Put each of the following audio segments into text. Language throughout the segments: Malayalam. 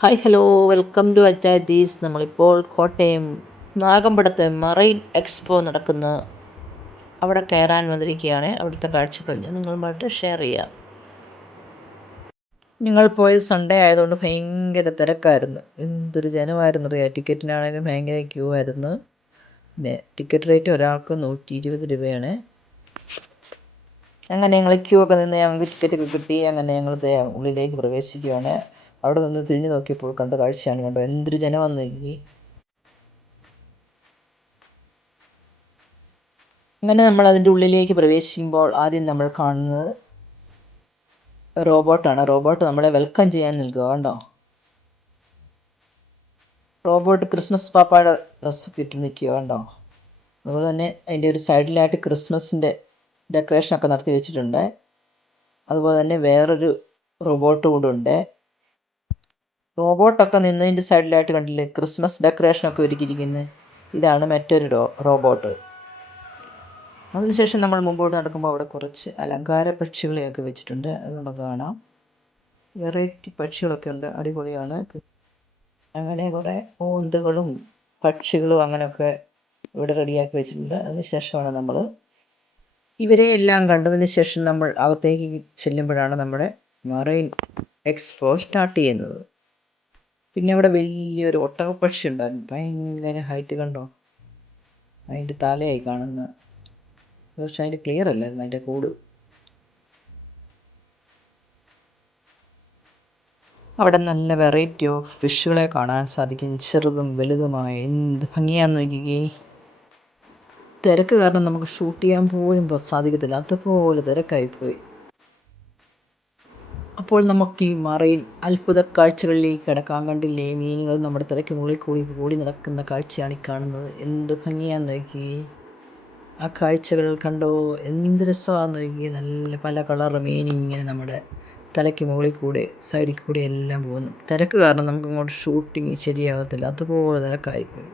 Hi hello welcome to Achayathees. നമ്മളിപ്പോൾ കോട്ടയം നാഗമ്പടത്തെ മറൈൻ എക്സ്പോ നടക്കുന്ന അവിടെ കയറാൻ വന്നിരിക്കുകയാണ്. അവിടുത്തെ കാഴ്ചകൾ ഞാൻ നിങ്ങളുമായിട്ട് ഷെയർ ചെയ്യാം. നിങ്ങൾ പോയത് സൺഡേ ആയതുകൊണ്ട് ഭയങ്കര തിരക്കായിരുന്നു. എന്തൊരു ജനമായിരുന്നു അറിയാം. ടിക്കറ്റിനാണെങ്കിലും ഭയങ്കര ക്യൂ ആയിരുന്നു. പിന്നെ ടിക്കറ്റ് റേറ്റ് ഒരാൾക്ക് 120 രൂപയാണ്. അങ്ങനെ ഞങ്ങൾ ക്യൂ ഒക്കെ നിന്ന് ഞങ്ങൾക്ക് ടിക്കറ്റൊക്കെ കിട്ടി. അങ്ങനെ ഞങ്ങൾ ഉള്ളിലേക്ക് പ്രവേശിക്കുകയാണ്. അവിടെ നിന്ന് തിരിഞ്ഞു നോക്കിയപ്പോൾ കണ്ട കാഴ്ചയാണ് കണ്ടോ, എന്തൊരു ജനം വന്നു നോക്കി. അങ്ങനെ നമ്മൾ അതിൻ്റെ ഉള്ളിലേക്ക് പ്രവേശിക്കുമ്പോൾ ആദ്യം നമ്മൾ കാണുന്നത് റോബോട്ടാണ്. റോബോട്ട് നമ്മളെ വെൽക്കം ചെയ്യാൻ നിൽക്കുക കണ്ടോ. റോബോട്ട് ക്രിസ്മസ് പാപ്പായുടെ ഡ്രസ്സൊക്കെ ഇട്ട് നിൽക്കുക കണ്ടോ. അതുപോലെ തന്നെ അതിൻ്റെ ഒരു സൈഡിലായിട്ട് ക്രിസ്മസിൻ്റെ ഡെക്കറേഷനൊക്കെ നടത്തി വെച്ചിട്ടുണ്ട്. അതുപോലെ തന്നെ വേറൊരു റോബോട്ട് കൂടെ ഉണ്ട്. റോബോട്ടൊക്കെ നിന്നതിൻ്റെ സൈഡിലായിട്ട് കണ്ടില്ലേ ക്രിസ്മസ് ഡെക്കറേഷനൊക്കെ ഒരുക്കിയിരിക്കുന്നത്. ഇതാണ് മറ്റൊരു റോബോട്ട്. അതിനുശേഷം നമ്മൾ മുമ്പോട്ട് നടക്കുമ്പോൾ അവിടെ കുറച്ച് അലങ്കാര പക്ഷികളെയൊക്കെ വെച്ചിട്ടുണ്ട്. അത് നമുക്ക് കാണാം. വെറൈറ്റി പക്ഷികളൊക്കെ ഉണ്ട്, അടിപൊളിയാണ്. അങ്ങനെ കുറേ ഓന്തുകളും പക്ഷികളും അങ്ങനെയൊക്കെ ഇവിടെ റെഡിയാക്കി വെച്ചിട്ടുണ്ട്. അതിനുശേഷമാണ് നമ്മൾ ഇവരെ എല്ലാം കണ്ടതിന് ശേഷം നമ്മൾ അകത്തേക്ക് ചെല്ലുമ്പോഴാണ് നമ്മുടെ മറൈൻ എക്സ്പോ സ്റ്റാർട്ട് ചെയ്യുന്നത്. പിന്നെ അവിടെ വലിയൊരു ഒട്ടകപ്പക്ഷി ഉണ്ടായിരുന്നു, ഭയങ്കര ഹൈറ്റ് കണ്ടോ. അതിൻ്റെ തലയായി കാണുന്ന, പക്ഷെ അതിൻ്റെ ക്ലിയർ അല്ലായിരുന്നു അതിൻ്റെ കൂട്. അവിടെ നല്ല വെറൈറ്റി ഓഫ് ഫിഷുകളെ കാണാൻ സാധിക്കും, ചെറുതും വലുതുമായ. എന്ത് ഭംഗിയാന്ന് നോക്കിക്കേ. തിരക്ക് കാരണം നമുക്ക് ഷൂട്ട് ചെയ്യാൻ പോലും സാധിക്കത്തില്ല, അതുപോലെ തിരക്കായിപ്പോയി. അപ്പോൾ നമുക്ക് ഈ മറൈൻ അത്ഭുത കാഴ്ചകളിലേക്ക് കിടക്കാൻ. കണ്ടില്ലേ, മീനുകൾ നമ്മുടെ തലയ്ക്ക് മുകളിൽ കൂടി കൂടി നടക്കുന്ന കാഴ്ചയാണ് ഈ കാണുന്നത്. എന്ത് ഭംഗിയാന്ന് നോക്കി. ആ കാഴ്ചകൾ കണ്ടോ, എന്ത് രസമാണെന്ന് നോക്കി. നല്ല പല കളർ മീൻ ഇങ്ങനെ നമ്മുടെ തലയ്ക്ക് മുകളിൽ കൂടെ സൈഡിൽ കൂടെ എല്ലാം പോകുന്നു. തിരക്ക് കാരണം നമുക്ക് ഇങ്ങോട്ട് ഷൂട്ടിങ് ശരിയാകത്തില്ല, അതുപോലെ തിരക്കായിപ്പോയി.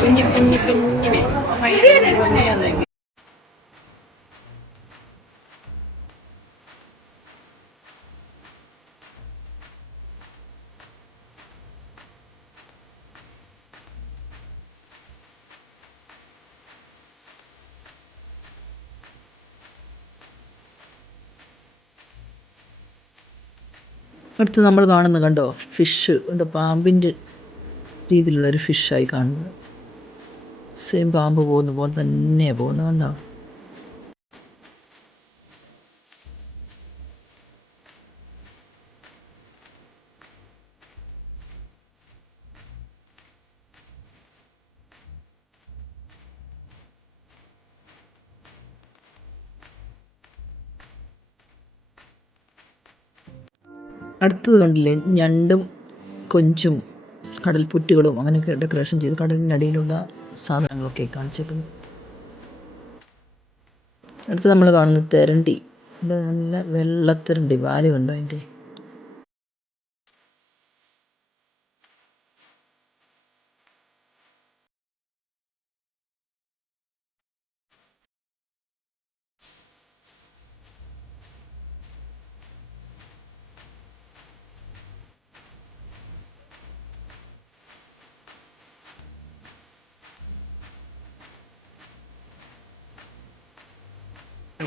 കുഞ്ഞു കുഞ്ഞു കുഞ്ഞു ഭംഗിയാന്ന്. അടുത്ത് നമ്മൾ കാണുന്നത് കണ്ടോ, ഫിഷ് ഉണ്ട്, പാമ്പിൻ്റെ രീതിയിലുള്ളൊരു ഫിഷായി കാണുന്നത്. സെയിം പാമ്പ് പോകുന്ന പോലെ തന്നെയാണ് പോകുന്നത് കണ്ടോ. അടുത്തത് കണ്ടില്ലേ, ഞണ്ടും കൊഞ്ചും കടൽപ്പുറ്റുകളും അങ്ങനെയൊക്കെ ഡെക്കറേഷൻ ചെയ്ത് കടലിനടിയിലുള്ള സാധനങ്ങളൊക്കെ കാണിച്ചിട്ടുണ്ട്. അടുത്ത് നമ്മൾ കാണുന്നത് തെരണ്ടി. ഇത് നല്ല വെള്ളത്തെരണ്ടി, വാല് കണ്ടോ അതിൻ്റെ.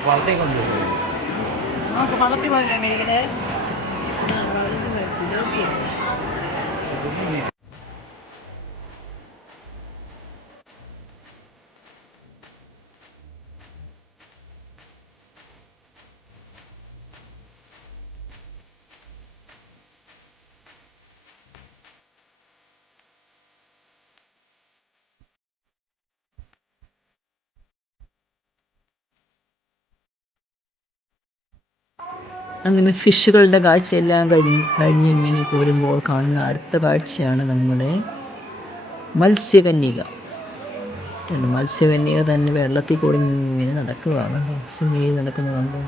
വളർത്തി കൊണ്ടുപോകും. നമുക്ക് വളർത്തി പോയില്ലേ മേടിക്കണേ. അങ്ങനെ ഫിഷുകളുടെ കാഴ്ചയെല്ലാം കഴിഞ്ഞ് ഇങ്ങനെ പോരുമ്പോൾ കാണുന്ന അടുത്ത കാഴ്ചയാണ് നമ്മുടെ മത്സ്യകന്യക. മത്സ്യകന്യക തന്നെ വെള്ളത്തിൽ കൂടി ഇങ്ങനെ നടക്കുക, കണ്ടോ, സ്വിം ചെയ്ത് നടക്കുന്നത് കണ്ടോ.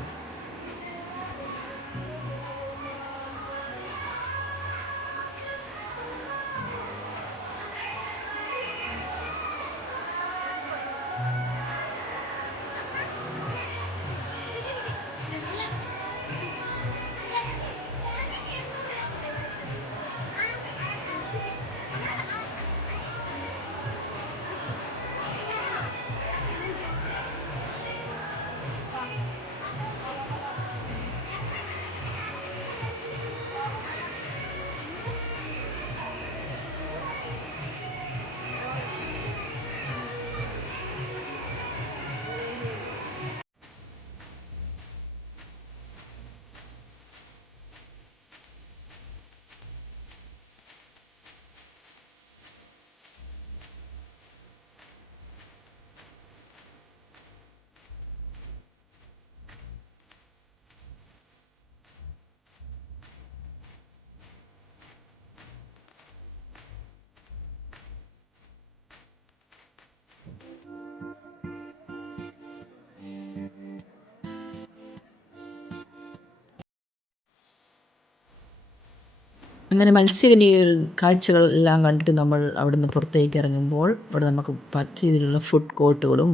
അങ്ങനെ മത്സ്യകന്യക കാഴ്ചകളെല്ലാം കണ്ടിട്ട് നമ്മൾ അവിടുന്ന് പുറത്തേക്ക് ഇറങ്ങുമ്പോൾ അവിടെ നമുക്ക് പല രീതിയിലുള്ള ഫുഡ് കോർട്ടുകളും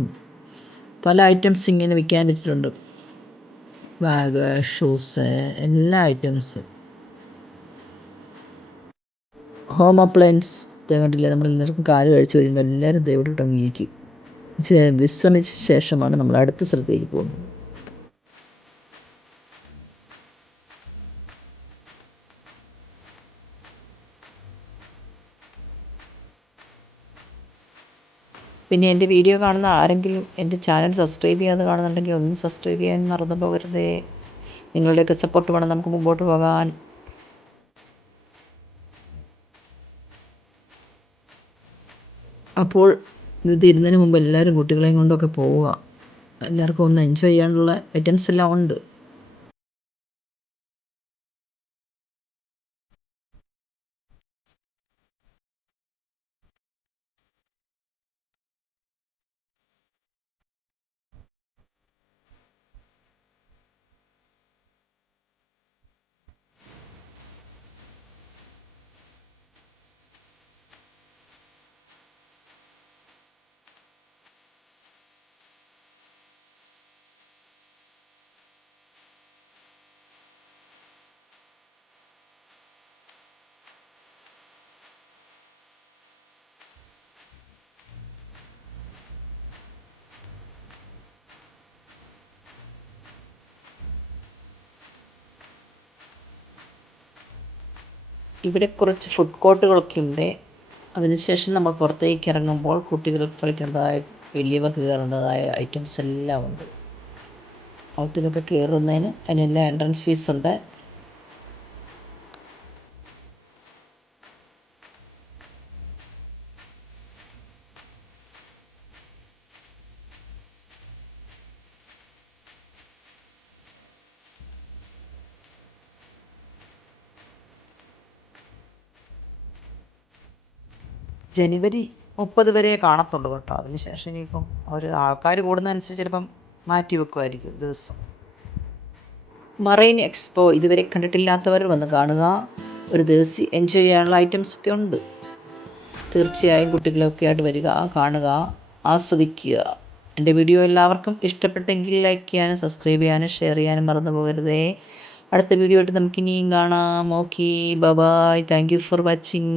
പല ഐറ്റംസ് ഇങ്ങനെ വിൽക്കാൻ വെച്ചിട്ടുണ്ട്. ബാഗ്, ഷൂസ്, എല്ലാ ഐറ്റംസ്, ഹോം അപ്ലയൻസ് കണ്ടില്ലേ. നമ്മൾ എല്ലാവർക്കും കാല് കഴിച്ച് കഴിയുമ്പോൾ എല്ലാവരും ദൈവം ഇറങ്ങിയിരിക്കും. വിശ്രമിച്ച ശേഷമാണ് നമ്മൾ അടുത്ത സ്ഥലത്തേക്ക് പോകുന്നത്. പിന്നെ എൻ്റെ വീഡിയോ കാണുന്ന ആരെങ്കിലും എൻ്റെ ചാനൽ സബ്സ്ക്രൈബ് ചെയ്യാതെ കാണുന്നുണ്ടെങ്കിൽ ഒന്ന് സബ്സ്ക്രൈബ് ചെയ്യാൻ മറന്നു പോകരുതേ. നിങ്ങളുടെയൊക്കെ സപ്പോർട്ട് വേണം നമുക്ക് മുമ്പോട്ട് പോകാൻ. അപ്പോൾ ഇത് തീരുന്നതിന് മുമ്പ് എല്ലാവരും കുട്ടികളെയും കൊണ്ടൊക്കെ പോവുക. എല്ലാവർക്കും ഒന്ന് എൻജോയ് ചെയ്യാനുള്ള ഐറ്റംസ് എല്ലാം ഉണ്ട്. ഇവിടെ കുറച്ച് ഫുഡ് കോർട്ടുകളൊക്കെ ഉണ്ട്. അതിനുശേഷം നമ്മൾ പുറത്തേക്ക് ഇറങ്ങുമ്പോൾ കുട്ടികൾക്ക് കളിക്കേണ്ടതായ, വലിയവർക്ക് കയറേണ്ടതായ ഐറ്റംസ് എല്ലാം ഉണ്ട്. അകത്തിലൊക്കെ കയറുന്നതിന് അതിനെല്ലാം എൻട്രൻസ് ഫീസ് ഉണ്ട്. ജനുവരി 30 വരെ കാണത്തുള്ളൂ കേട്ടോ. അതിനുശേഷം ഇനിയിപ്പം ആൾക്കാർ കൂടുന്നതനുസരിച്ച് ചിലപ്പം മാറ്റി വെക്കുമായിരിക്കും ദിവസം. മറൈൻ എക്സ്പോ ഇതുവരെ കണ്ടിട്ടില്ലാത്തവർ വന്ന് കാണുക. ഒരു ദിവസം എൻജോയ് ചെയ്യാനുള്ള ഐറ്റംസ് ഒക്കെ ഉണ്ട്. തീർച്ചയായും കുട്ടികളൊക്കെ ആയിട്ട് വരിക, കാണുക, ആസ്വദിക്കുക. എൻ്റെ വീഡിയോ എല്ലാവർക്കും ഇഷ്ടപ്പെട്ടെങ്കിൽ ലൈക്ക് ചെയ്യാനും സബ്സ്ക്രൈബ് ചെയ്യാനും ഷെയർ ചെയ്യാനും മറന്നു പോകരുതേ. അടുത്ത വീഡിയോ ആയിട്ട് നമുക്കിനിയും കാണാം. Okay, bye. Thank you for watching.